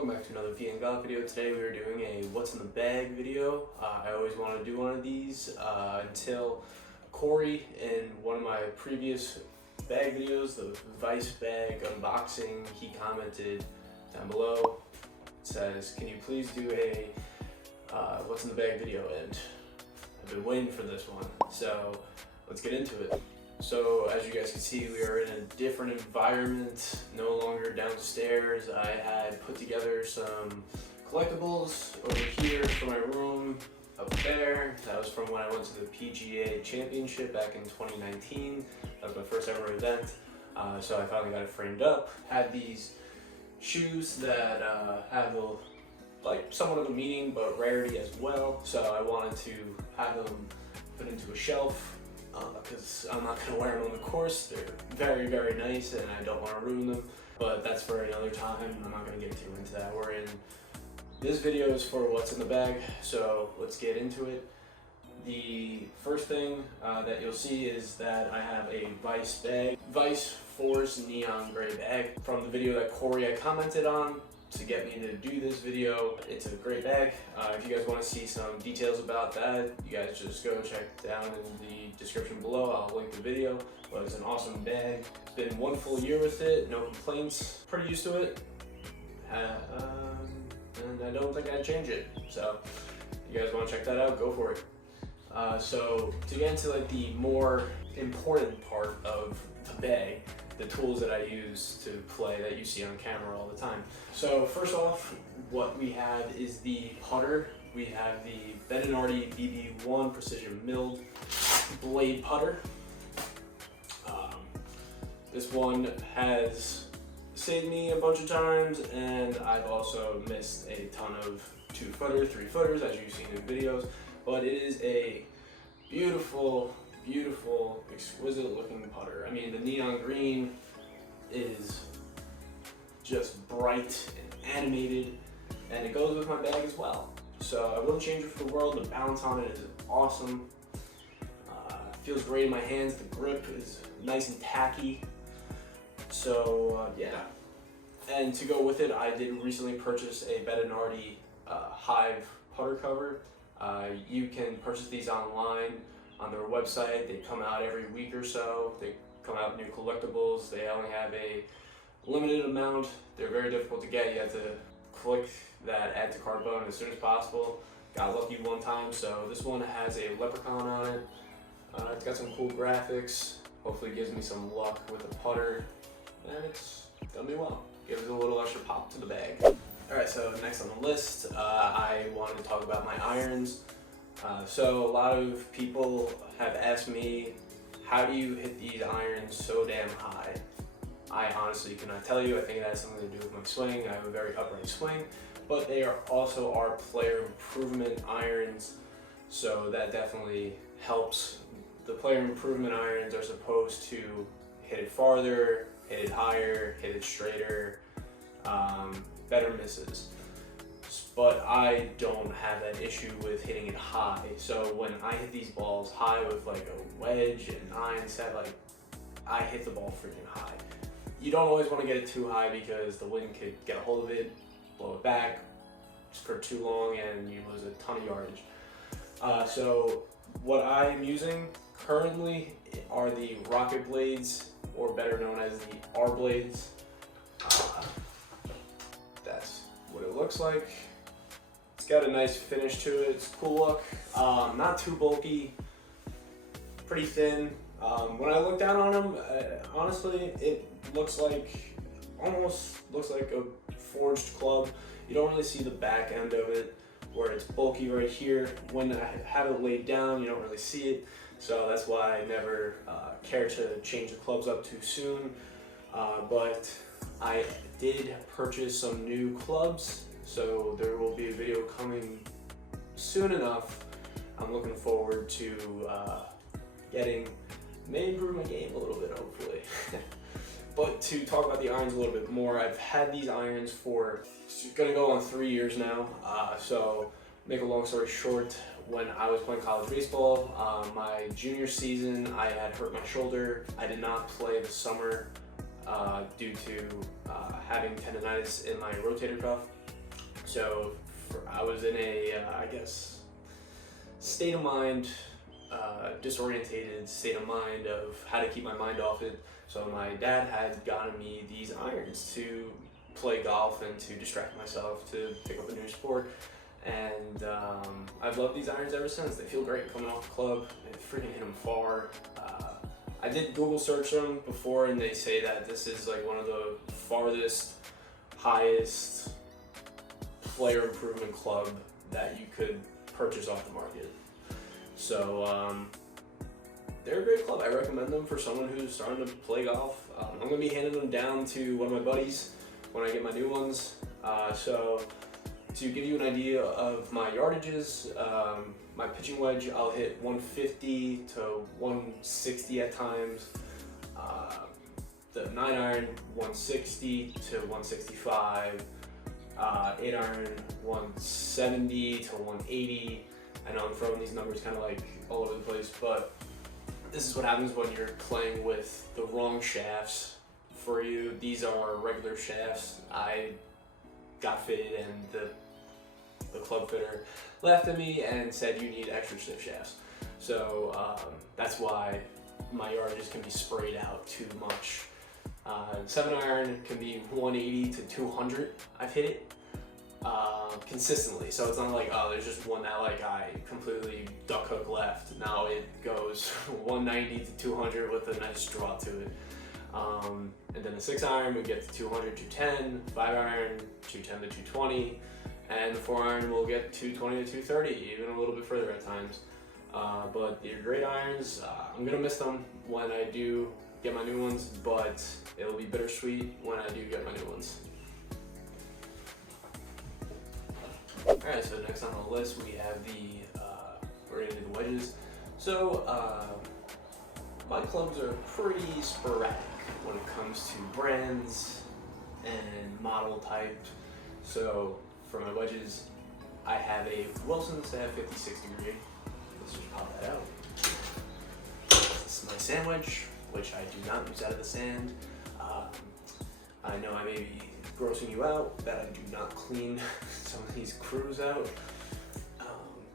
welcome back to another V and Golf video. Today we are doing a what's in the bag video. I always wanted to do one of these until Corey in one of my previous bag videos, the Vice bag unboxing, he commented down below, says, can you please do a what's in the bag video? And I've been waiting for this one, so let's get into it. So as you guys can see, we are in a different environment, no longer downstairs. I had put together some collectibles over here for my room, up there. That was from when I went to the PGA Championship back in 2019. That was my first ever event. So I finally got it framed up. Had these shoes that have somewhat of a meaning, but rarity as well. So I wanted to have them put into a shelf, because I'm not going to wear them on the course. They're very, very nice and I don't want to ruin them, but that's for another time. I'm not going to get too into that. This video is for what's in the bag, so let's get into it. The first thing that you'll see is that I have a Vice bag, Vice Force Neon Gray bag from the video that Corey had commented on to get me to do this video. It's a great bag. If you guys want to see some details about that, you guys just go check down in the description below. I'll link the video, but it's an awesome bag. It's been 1 full year with it, no complaints, pretty used to it. And I don't think I'd change it. So if you guys want to check that out, go for it. So to get into the more important part of the bag, the tools that I use to play that you see on camera all the time. So first off, what we have is the putter. We have the Bettinardi BB1 precision milled blade putter. This one has saved me a bunch of times, and I've also missed a ton of 2-footer, 3-footers, as you've seen in videos, but it is a beautiful, beautiful, exquisite looking putter. I mean, the neon green is just bright and animated, and it goes with my bag as well. So I wouldn't change it for the world. The balance on it is awesome. Feels great in my hands. The grip is nice and tacky. So yeah. And to go with it, I did recently purchase a Bettinardi Hive putter cover. You can purchase these online on their website. They come out every week or so. They come out new collectibles. They only have a limited amount. They're very difficult to get. You have to click that add to cart button as soon as possible. Got lucky one time, so this one has a leprechaun on it. It's got some cool graphics. Hopefully it gives me some luck with the putter, and it's done me well. Gives it a little extra pop to the bag. Alright, so next on the list, I wanted to talk about my irons. So a lot of people have asked me, how do you hit these irons so damn high? I honestly cannot tell you. I think that has something to do with my swing. I have a very upright swing, but they are also our player improvement irons, so that definitely helps. The player improvement irons are supposed to hit it farther, hit it higher, hit it straighter, better misses. But I don't have that issue with hitting it high. So when I hit these balls high with a wedge and 9-set, I hit the ball freaking high. You don't always want to get it too high because the wind could get a hold of it, blow it back for too long, and you lose a ton of yardage. So what I'm using currently are the rocket blades, or better known as the R blades. That's what it looks like. It's got a nice finish to it. It's a cool look. Not too bulky, pretty thin. When I look down on them, honestly, it almost looks like a forged club. You don't really see the back end of it, where it's bulky right here. When I have it laid down, you don't really see it. So that's why I never care to change the clubs up too soon. But I did purchase some new clubs, so there will be a video coming soon enough. I'm looking forward to may improve my game a little bit, hopefully. But to talk about the irons a little bit more, I've had these irons for, it's gonna go on 3 years now. So make a long story short, when I was playing college baseball, my junior season, I had hurt my shoulder. I did not play the summer due to having tendonitis in my rotator cuff. So I was in a, I guess, state of mind, disorientated state of mind of how to keep my mind off it. So my dad had gotten me these irons to play golf and to distract myself, to pick up a new sport. And I've loved these irons ever since. They feel great coming off the club. They freaking hit them far. I did Google search them before, and they say that this is like one of the farthest, highest player improvement club that you could purchase off the market. So they're a great club. I recommend them for someone who's starting to play golf. I'm going to be handing them down to one of my buddies when I get my new ones. So to give you an idea of my yardages, my pitching wedge, I'll hit 150 to 160 at times. The 9-iron, 160 to 165. 8-iron, 170 to 180. I know I'm throwing these numbers kind of like all over the place, but this is what happens when you're playing with the wrong shafts for you. These are regular shafts. I got fitted, and the club fitter laughed at me and said you need extra stiff shafts. So that's why my yardages can be sprayed out too much. 7-iron can be 180 to 200. I've hit it consistently, so it's not like, oh, there's just one that like I completely duck hook left. Now it goes 190 to 200 with a nice draw to it. And then the 6-iron we get to 200 to 210, 5-iron 210 to 220, and the 4-iron will get 220 to 230, even a little bit further at times. But the great irons, I'm gonna miss them when I do get my new ones, but it'll be bittersweet when I do get my new ones. Alright, so next on the list we have we're gonna do the wedges. So my clubs are pretty sporadic when it comes to brands and model type. So for my wedges, I have a Wilson Staff 56 degree. Let's just pop that out. This is my sand wedge, which I do not use out of the sand. I know I may be grossing you out that I do not clean some of these screws out,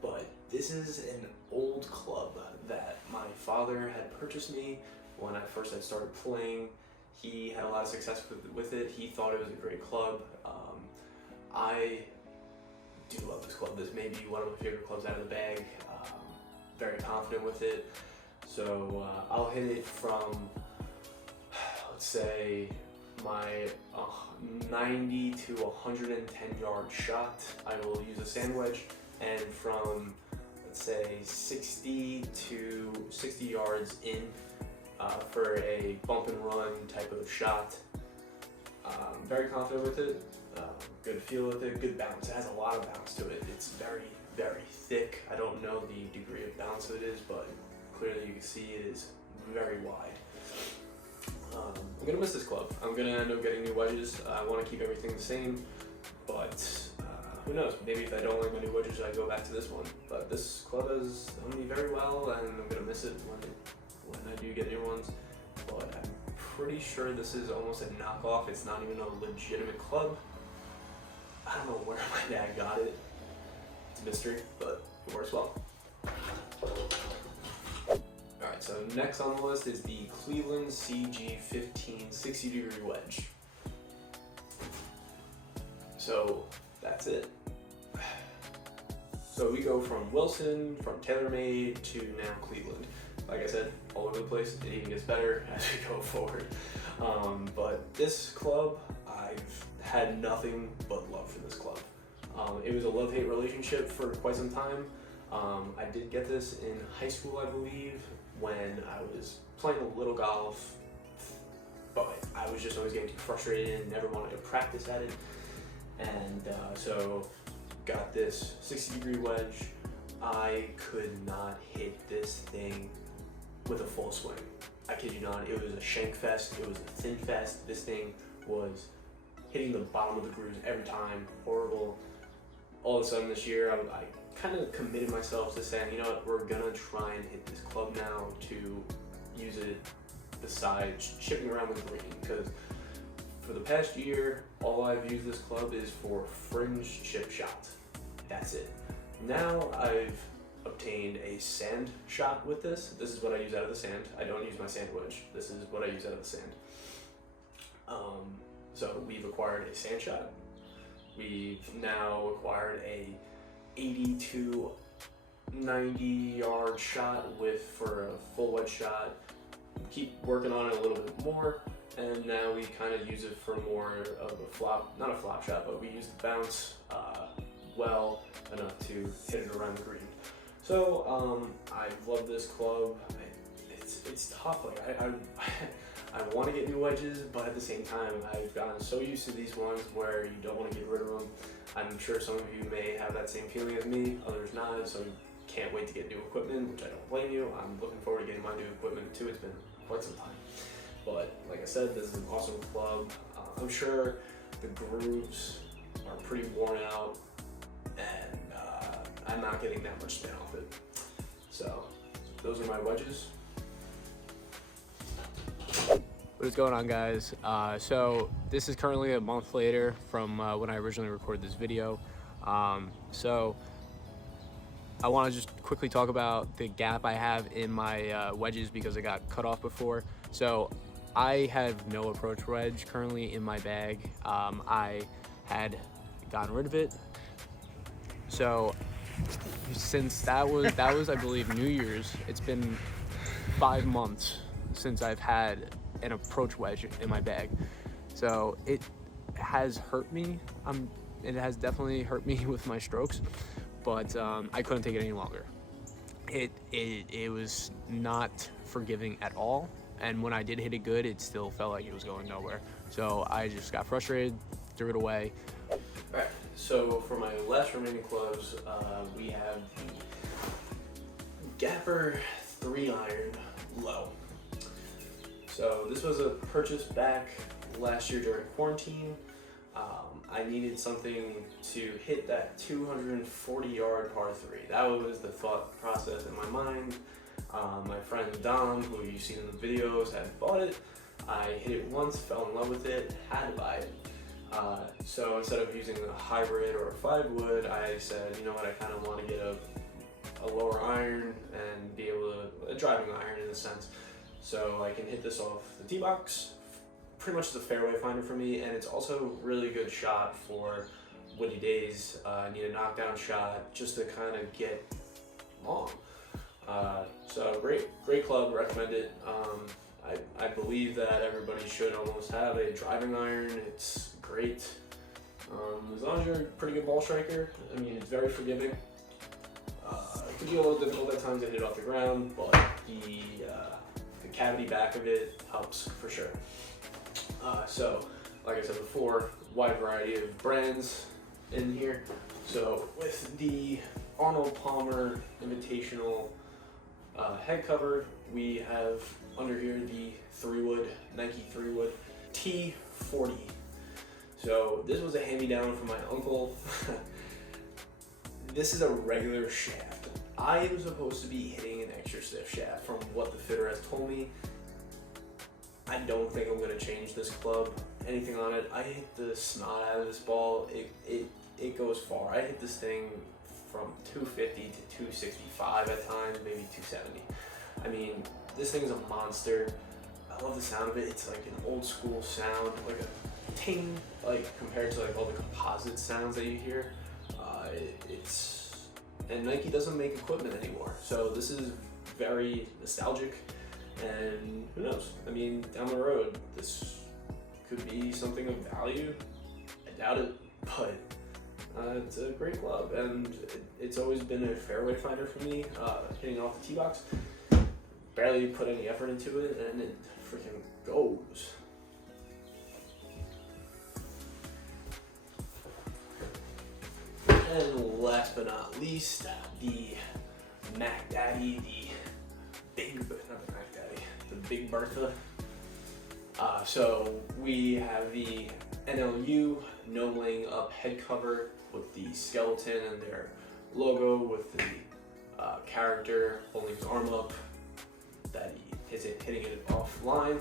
but this is an old club that my father had purchased me when I first had started playing. He had a lot of success with it. He thought it was a great club. I do love this club. This may be one of my favorite clubs out of the bag. Very confident with it. So I'll hit it from, let's say, my 90 to 110 yard shot. I will use a sand wedge, and from, let's say, 60 to 60 yards in for a bump and run type of shot. Very confident with it. Good feel with it, good bounce. It has a lot of bounce to it. It's very, very thick. I don't know the degree of bounce it is, but clearly you can see it is very wide. I'm gonna miss this club. I'm gonna end up getting new wedges. I want to keep everything the same, but who knows? Maybe if I don't like my new wedges, I go back to this one. But this club has done me very well, and I'm gonna miss it when I do get new ones. But I'm pretty sure this is almost a knockoff. It's not even a legitimate club. I don't know where my dad got it. It's a mystery, but it works well. Alright, so next on the list is the Cleveland CG15 60 degree wedge. So that's it. So we go from Wilson, from TaylorMade to now Cleveland. Like I said, all over the place. It even gets better as we go forward. But this club, I've had nothing but love for this club. It was a love-hate relationship for quite some time. I did get this in high school, I believe, when I was playing a little golf, but I was just always getting too frustrated and never wanted to practice at it. And so got this 60 degree wedge. I could not hit this thing with a full swing. I kid you not, it was a shank fest, it was a thin fest. This thing was hitting the bottom of the grooves every time, horrible. All of a sudden this year, I kind of committed myself to saying, you know what, we're gonna try and hit this club now to use it besides chipping around the green, because for the past year, all I've used this club is for fringe chip shot. That's it. Now I've obtained a sand shot with this. This is what I use out of the sand. I don't use my sand wedge. This is what I use out of the sand. So we've acquired a sand shot. We've now acquired a 80 to 90 yard shot for a full wedge shot. Keep working on it a little bit more, and now we kind of use it for more of a flop, not a flop shot, but we use the bounce well enough to hit it around the green. So I love this club. It's tough. Like I want to get new wedges, but at the same time, I've gotten so used to these ones where you don't want to get rid of them. I'm sure some of you may have that same feeling as me, others not, so you can't wait to get new equipment, which I don't blame you. I'm looking forward to getting my new equipment too. It's been quite some time. But like I said, this is an awesome club. I'm sure the grooves are pretty worn out, and I'm not getting that much spin off it. So those are my wedges. What is going on, guys? So this is currently a month later from when I originally recorded this video. So I want to just quickly talk about the gap I have in my wedges because it got cut off before. So I have no approach wedge currently in my bag. I had gotten rid of it. So since that was I believe New Year's, it's been 5 months since I've had an approach wedge in my bag. So it has hurt me. It has definitely hurt me with my strokes, but I couldn't take it any longer. It was not forgiving at all, and when I did hit it good, it still felt like it was going nowhere. So I just got frustrated, threw it away. Alright, so for my last remaining clubs, we have the Gapper 3-iron low. So this was a purchase back last year during quarantine. I needed something to hit that 240 yard par 3. That was the thought process in my mind. My friend Dom, who you've seen in the videos, had bought it. I hit it once, fell in love with it, had to buy it. So instead of using a hybrid or a 5-wood, I said, you know what, I kind of want to get a lower iron and be able to, a driving iron in a sense. So I can hit this off the tee box. Pretty much is a fairway finder for me, and it's also really good shot for windy days. I need a knockdown shot just to kind of get long. So great club, recommend it. I believe that everybody should almost have a driving iron. It's great. As long as you're a pretty good ball striker, I mean, it's very forgiving. It could be a little difficult at times to hit it off the ground, but the cavity back of it helps for sure. So, like I said before, wide variety of brands in here. So with the Arnold Palmer Invitational head cover, we have under here the 3-wood, Nike 3-wood T40. So this was a hand-me-down from my uncle. This is a regular shaft. I am supposed to be hitting an extra stiff shaft from what the fitter has told me. I don't think I'm going to change this club, anything on it. I hit the snot out of this ball. It goes far. I hit this thing from 250 to 265 at times, maybe 270. I mean, this thing is a monster. I love the sound of it. It's like an old school sound, like a ting, like compared to like all the composite sounds that you hear. And Nike doesn't make equipment anymore, so this is very nostalgic. And who knows? I mean, down the road, this could be something of value. I doubt it, but it's a great club, and it's always been a fairway finder for me. Hitting off the tee box, barely put any effort into it, and it freaking goes. And last but not least, the Mac Daddy, the Big Bertha. So we have the NLU No Laying Up head cover with the skeleton and their logo with the character holding his arm up that he hits it, hitting it offline.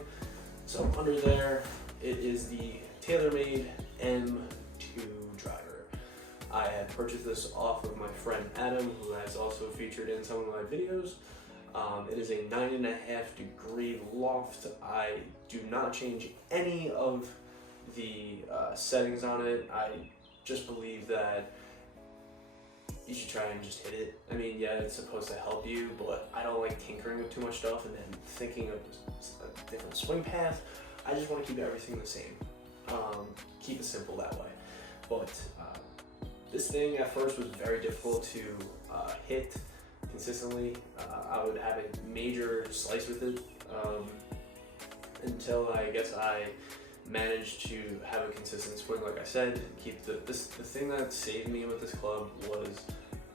So under there, it is the TaylorMade M2 Driver. I had purchased this off of my friend Adam, who has also featured in some of my videos. It is a 9.5 degree loft. I do not change any of the settings on it. I just believe that you should try and just hit it. I mean, yeah, it's supposed to help you, but I don't like tinkering with too much stuff and then thinking of a different swing path. I just want to keep everything the same. Keep it simple that way. But this thing at first was very difficult to hit consistently. I would have a major slice with it until I guess I managed to have a consistent swing. Like I said, keep the thing that saved me with this club was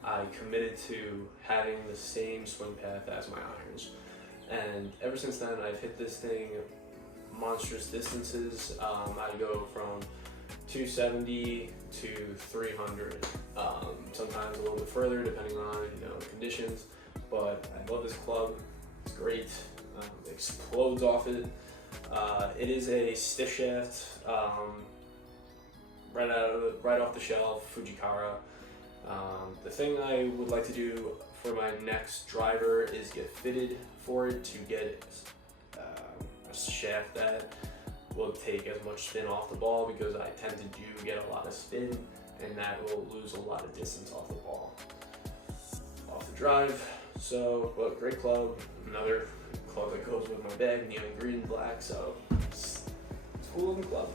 I committed to having the same swing path as my irons, and ever since then I've hit this thing monstrous distances. I go from 270 to 300, sometimes a little bit further depending on conditions. But I love this club. It's great. Explodes off it. It is a stiff shaft, right off the shelf, Fujikara. The thing I would like to do for my next driver is get fitted for it to get a shaft that will take as much spin off the ball, because I tend to do get a lot of spin, and that will lose a lot of distance off the ball, off the drive. So, but great club. Another club that goes with my bag, neon green and black, so it's a cool looking club.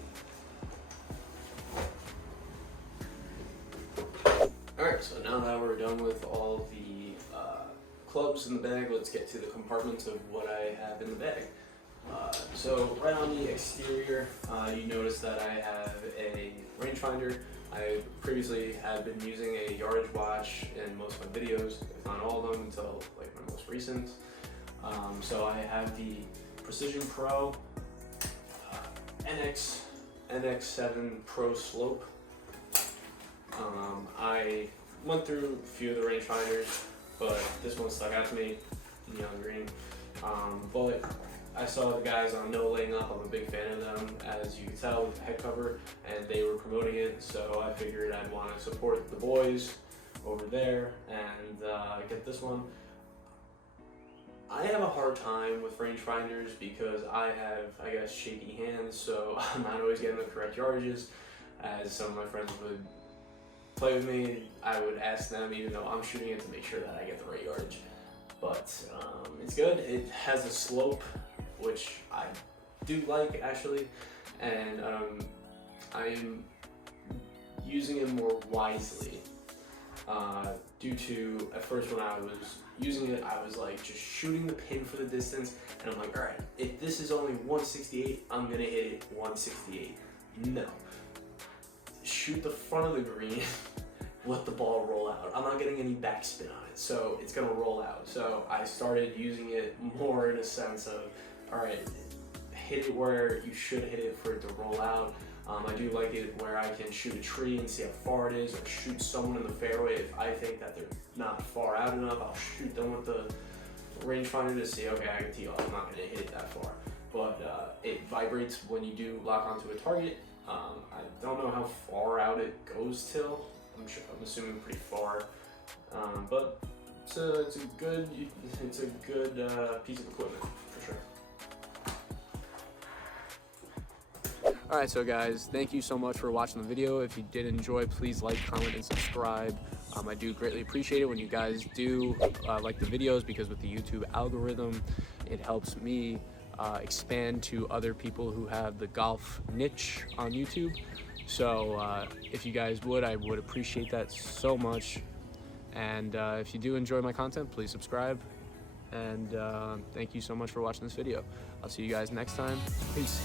Alright, so now that we're done with all the clubs in the bag, let's get to the compartments of what I have in the bag. So right on the exterior, you notice that I have a rangefinder. I previously had been using a yardage watch in most of my videos, if not all of them, until like my most recent. So I have the Precision Pro NX7 Pro Slope. I went through a few of the rangefinders, but this one stuck out to me, neon green. But I saw the guys on No Laying Up. I'm a big fan of them, as you can tell with the head cover, and they were promoting it, so I figured I'd want to support the boys over there and get this one. I have a hard time with rangefinders because I have, I guess, shaky hands, so I'm not always getting the correct yardages. As some of my friends would play with me, I would ask them, even though I'm shooting it, to make sure that I get the right yardage. But it's good. It has a slope, which I do like actually, and I'm using it more wisely due to, at first when I was using it, I was like just shooting the pin for the distance, and I'm like, all right, if this is only 168, I'm gonna hit it 168. No, shoot the front of the green, let the ball roll out. I'm not getting any backspin on it, so it's gonna roll out. So I started using it more in a sense of, all right, hit it where you should hit it for it to roll out. I do like it where I can shoot a tree and see how far it is, or shoot someone in the fairway. If I think that they're not far out enough, I'll shoot them with the rangefinder to see, okay, I can tee off, I'm not gonna hit it that far. But it vibrates when you do lock onto a target. I don't know how far out it goes till. I'm assuming pretty far. But it's a good piece of equipment for sure. Alright, so guys, thank you so much for watching the video. If you did enjoy, please like, comment, and subscribe. I do greatly appreciate it when you guys do like the videos, because with the YouTube algorithm, it helps me expand to other people who have the golf niche on YouTube. So if you guys would, I would appreciate that so much. And if you do enjoy my content, please subscribe. And thank you so much for watching this video. I'll see you guys next time. Peace.